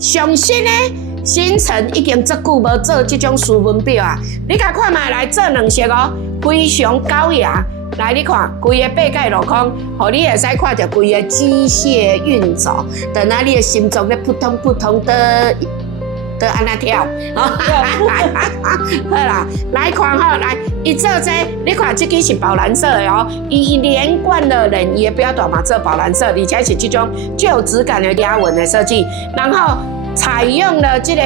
上新的新城已经足久无做这种书文表啊，你甲看卖来做两色哦，非常高雅。来，你看，规个八界镂空，互你会使看到规个机械运走，等下你的心脏咧扑通扑通的安那跳。好啦，来看哈，来，伊做这，你看这支是宝蓝色的哦，伊连贯的人伊的标段嘛做宝蓝色，而且是这种具有质感的压纹的设计，然后采用了这个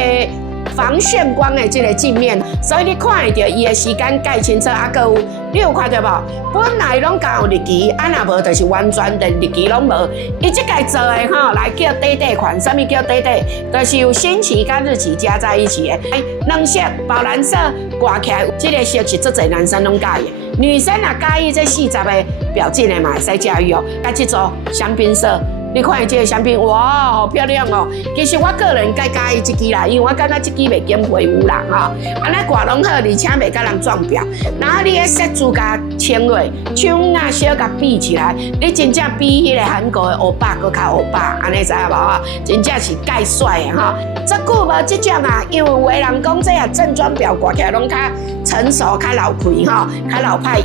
防眩光的这个镜面，所以你看会到伊的时间介清楚，啊，佮有你有看到无？本来拢敢有日期，啊若无就是完全连日期拢无。伊即个做的吼，来叫短短款，啥物叫短短？就是有星期跟日期加在一起的。两色宝蓝色挂起来，这个色是足侪男生拢介意，女生也介意这40的表镜的嘛，会使驾驭哦。甲这组香槟色。你看这个香槟，哇，好漂亮哦！其实我个人介介意这支啦，因为我感觉这支袂减肥有人哈，安尼挂拢好，而且袂甲人撞表。然后你个色珠甲穿落，手那小甲比起来，你真正比迄个韩国的欧巴搁较欧巴，安尼知影无哈？真正是介帅的哈！足久无这种啊，因为有的人讲这啊正装表挂起来拢较成熟、较老气哈，较老派。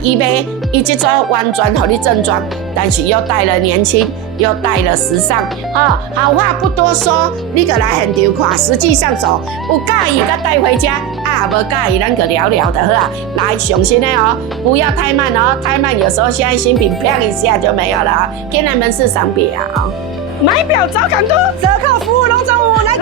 伊这种完全互你正装，但是又带了年轻。又带了时尚，好话不多说，你个来现场看，实际上走，有介意，佮带回家，啊，无介意，咱个聊聊的，好啊。来，上新的哦，不要太慢哦，太慢有时候现在新品啪一下就没有了啊。天然门市赏别啊，买表找港都折扣服务龙中午来。